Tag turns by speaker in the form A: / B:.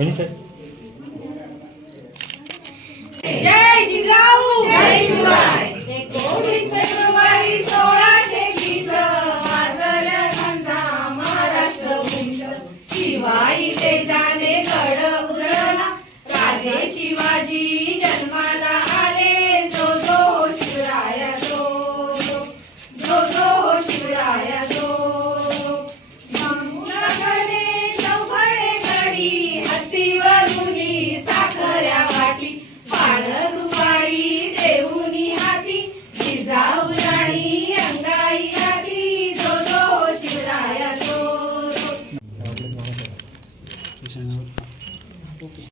A: कोणी साहेब
B: जय जिजाऊ! जय शिवाय! एकोणीस फेब्रुवारी सोळाशे वीस वाजल्या महाराष्ट्र शिवाय
C: Thank you.